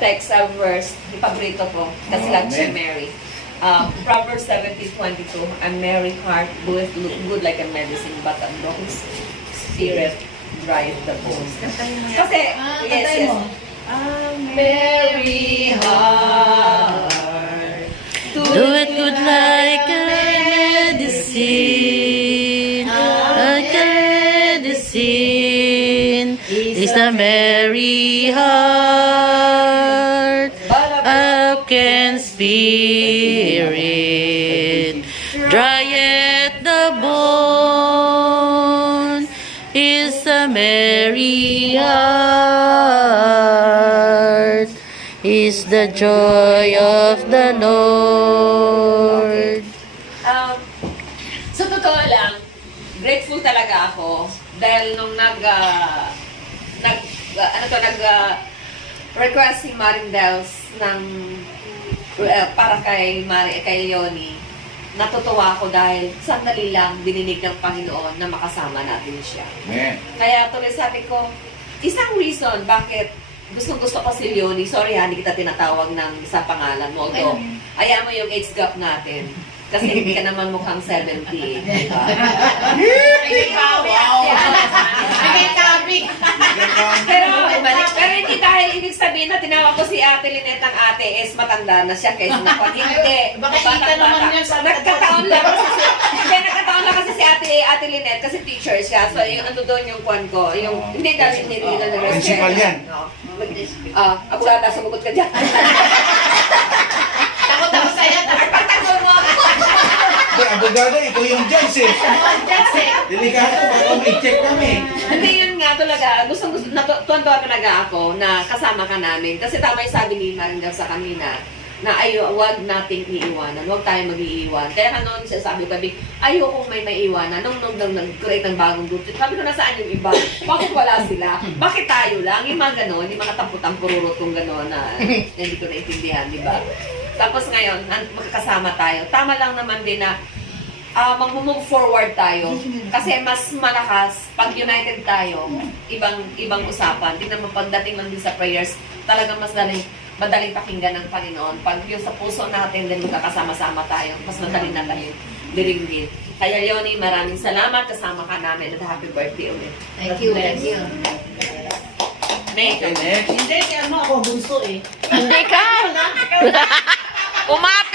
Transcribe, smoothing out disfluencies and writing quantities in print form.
text verse, yung paborito ko, kasi like si Mary. Proverbs 17:22, a merry heart doeth look good like a medicine, but a broken spirit drieth the bones. Kasi, yes. A merry heart Do it good like a medicine, like a medicine. Is the merry heart, a broken spirit, drieth the bone. Is the merry heart, is the joy of the Lord. Sa totoo lang, grateful talaga ako dahil nung request si Maring Dels ng para kay Leonie, natutuwa ako dahil sandali lang dininig ng Panginoon na makasama natin siya. Kaya tuloy sabi ko, isang reason bakit gustong-gusto ko si Leonie. Sorry ha, hindi kita tinatawag sa pangalan mo. Although, ayaw mo yung age gap natin. Kasi hindi ka naman mukhang 70. Diba? Pero hindi dahil ibig sabihin na tinawag ko si Ate Lynette ang ate is matanda na siya kaysa na pag hindi. Bakit naman yan sa nagkataon lang kasi si Ate Lynette kasi teacher siya. So yung ano doon yung kwan ko, yung hindi dahil hindi na Principal yan. Ako ata sumugot ka dyan. Takot ako sa'yo. Pagtanggol mo ako. Abogado, ikaw yung judge eh. Delikado, baka may check kami. Hindi yun nga talaga. Tuwan-tuwa talaga ako na kasama ka namin. Kasi tama yung sabi ni Marinda sa kanina na wag nating iiwanan. Huwag tayo mag-iiwan. Kaya noon siya sabi ko, ayoko may maiiwanan. Nung nag-create ng bagong group. Sabi ko, nasaan yung iba? Bakit wala sila? Bakit tayo lang? Yung mga ganon, yung mga tamputang-pururot kong ganon na hindi ko naintindihan, di ba? Tapos ngayon, magkakasama tayo. Tama lang naman din na mag-move forward tayo. Kasi mas malakas, pag united tayo, ibang usapan. Di naman pagdating lang din sa prayers, talagang mas madaling pakinggan ng Panginoon. Pag yung sa puso natin, din magkakasama-sama tayo, mas madali na tayo diringgin. Kaya Leonie, maraming salamat. Kasama ka namin at happy birthday ulit. Thank you. Next. Okay, next. Hindi, kaya ako bunso eh. Hindi ka! Umap!